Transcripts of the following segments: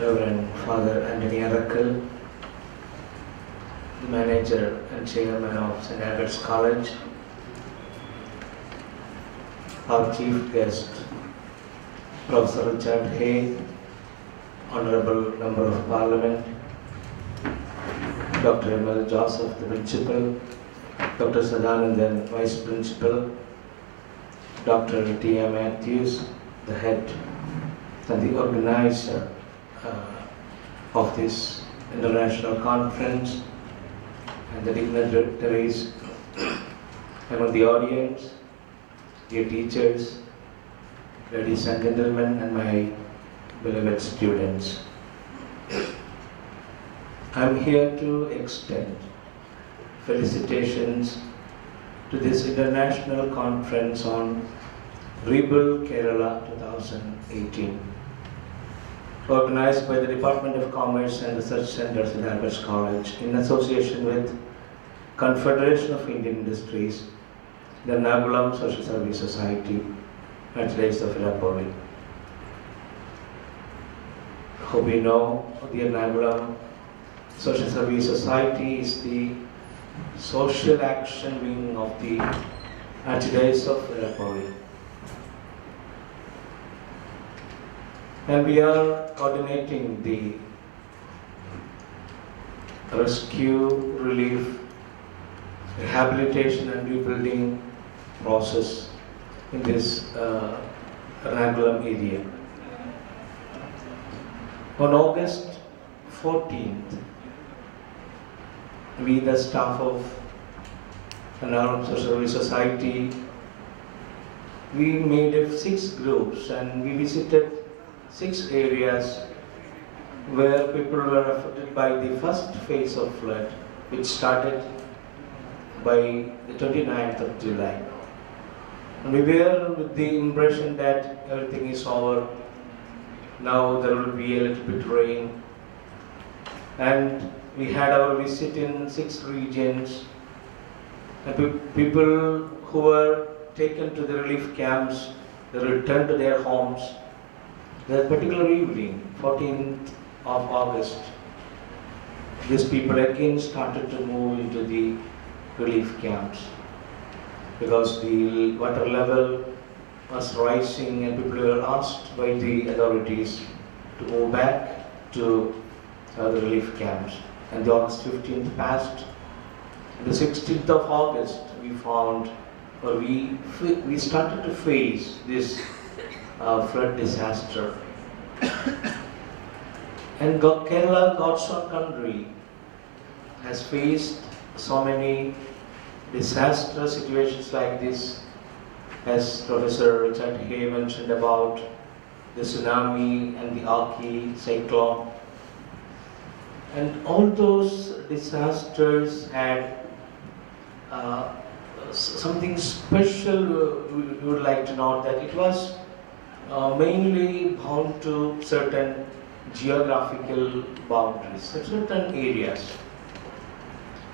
Reverend Father Anthony Arakkal, the manager and chairman of St. Albert's College, our chief guest, Professor Richard Hay, Honorable Member of Parliament, Dr. M.L. Joseph, the Principal, Dr. Sadanandan, Vice Principal, Dr. T.M. Matthews, the head and the organizer of this international conference, and the dignitaries among the audience, dear teachers, ladies and gentlemen, and my beloved students. I'm here to extend felicitations to this international conference on Rebuild Kerala 2018, organized by the Department of Commerce and Research Centre, St. Albert's College, in association with Confederation of Indian Industries, the Ernakulam Social Service Society, and today's of Irapoli. Hope you know, the Ernakulam Social Service Society is the social action wing of the Archdiocese of Irapoli. And we are coordinating the rescue, relief, rehabilitation and rebuilding process in this Ernakulam area. On August 14th, we, the staff of Ernakulam Social Service Society, we made 6 groups and we visited 6 areas where people were affected by the first phase of flood, which started by the 29th of July. And we were with the impression that everything is over. Now there will be a little bit rain. And we had our visit in 6 regions. And people who were taken to the relief camps, they returned to their homes. That particular evening, 14th of August, these people again started to move into the relief camps because the water level was rising and people were asked by the authorities to move back to the relief camps. And the August 15th passed. The 16th of August, we found, or we started to face this flood disaster. And Kerala, God's own country, has faced so many disastrous situations like this, as Professor Richard Hay mentioned about the tsunami and the Aki cyclone. And all those disasters had something special. We would like to note that it was mainly bound to certain geographical boundaries, certain areas.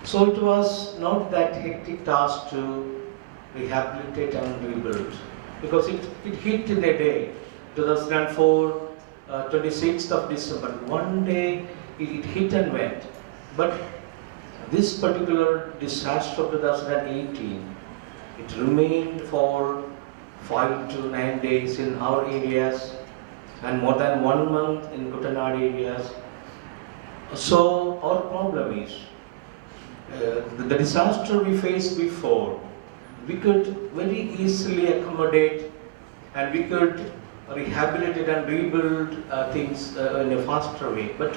So it was not that hectic task to rehabilitate and rebuild, because it hit in a day, 2004, 26th of December. One day it hit and went. But this particular disaster of 2018, it remained for 5 to 9 days in our areas and more than 1 month in Kuttanad areas. So our problem is the disaster we faced before, we could very easily accommodate and we could rehabilitate and rebuild things in a faster way. But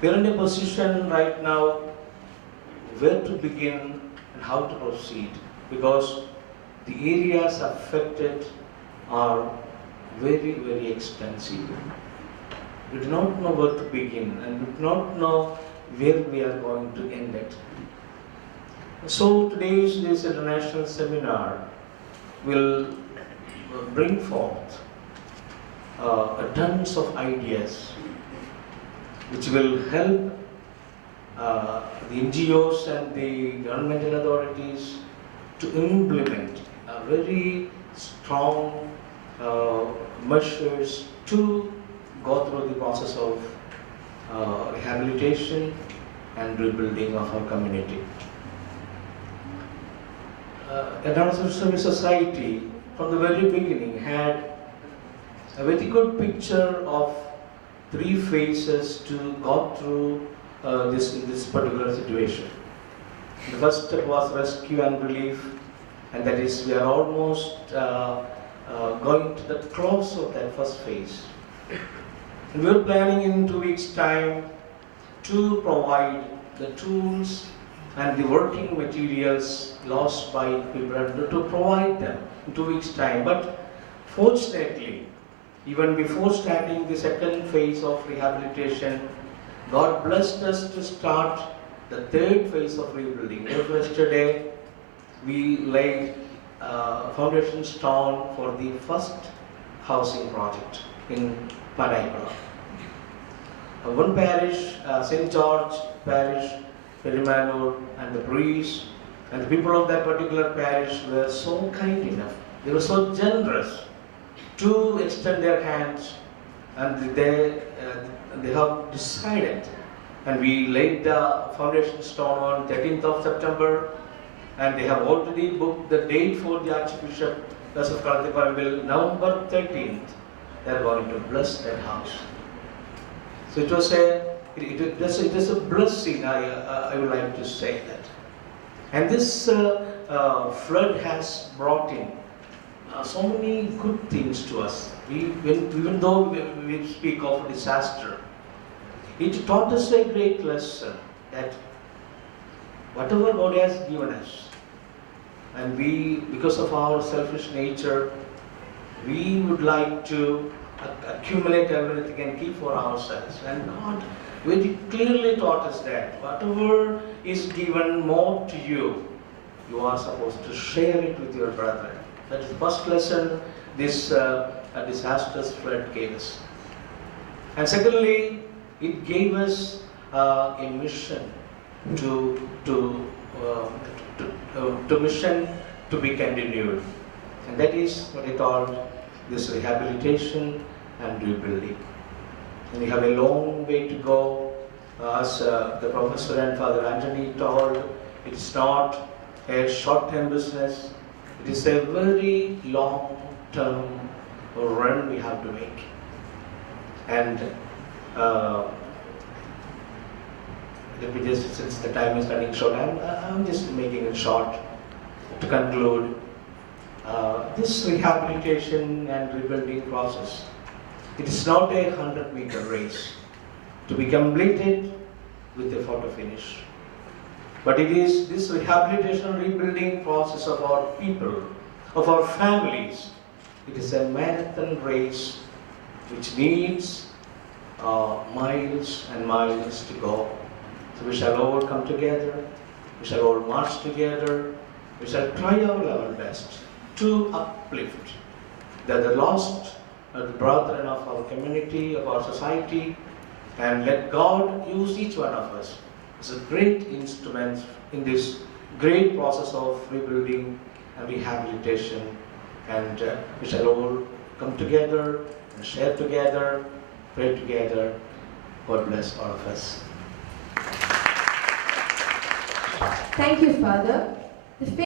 we are in a position right now where to begin and how to proceed, because the areas affected are very, very extensive. We do not know where to begin and we do not know where we are going to end it. So today's this international seminar will bring forth tons of ideas which will help the NGOs and the governmental authorities to implement very strong measures to go through the process of rehabilitation and rebuilding of our community. Advanced Service Society from the very beginning had a very good picture of three phases to go through this particular situation. The first step was rescue and relief, and that is we are almost going to the close of that first phase. And we are planning in 2 weeks' time to provide the tools and the working materials lost by people, and to provide them in 2 weeks' time. But fortunately, even before starting the second phase of rehabilitation, God blessed us to start the third phase of rebuilding. Yesterday, we laid foundation stone for the first housing project in Panaipura. One parish, St. George Parish, Perimanur, and the priests and the people of that particular parish were so kind enough, they were so generous to extend their hands, and they have decided, and we laid the foundation stone on 13th of September, and they have already booked the date for the Archbishop Joseph Karthikaran November 13th. They are going to bless that house. So it was a blessing, I would like to say that. And this flood has brought in so many good things to us. Even though we speak of disaster, it taught us a great lesson that whatever God has given us, and we, because of our selfish nature, we would like to accumulate everything and keep for ourselves. And God very clearly taught us that whatever is given more to you, you are supposed to share it with your brethren. That is the first lesson this disastrous flood gave us. And secondly, it gave us a mission to mission to be continued. And that is what I called this rehabilitation and rebuilding. And we have a long way to go. As the professor and Father Anthony told, it's not a short-term business. It is a very long-term run we have to make. And let me just, since the time is running short, I'm just making it short to conclude. This rehabilitation and rebuilding process, it is not a 100-meter race to be completed with a photo finish. But it is this rehabilitation and rebuilding process of our people, of our families. It is a marathon race which needs miles and miles to go. So we shall all come together, we shall all march together, we shall try our level best to uplift the lost brethren of our community, of our society, and let God use each one of us as a great instrument in this great process of rebuilding and rehabilitation. And we shall all come together and share together, pray together. God bless all of us. Thank you, Father.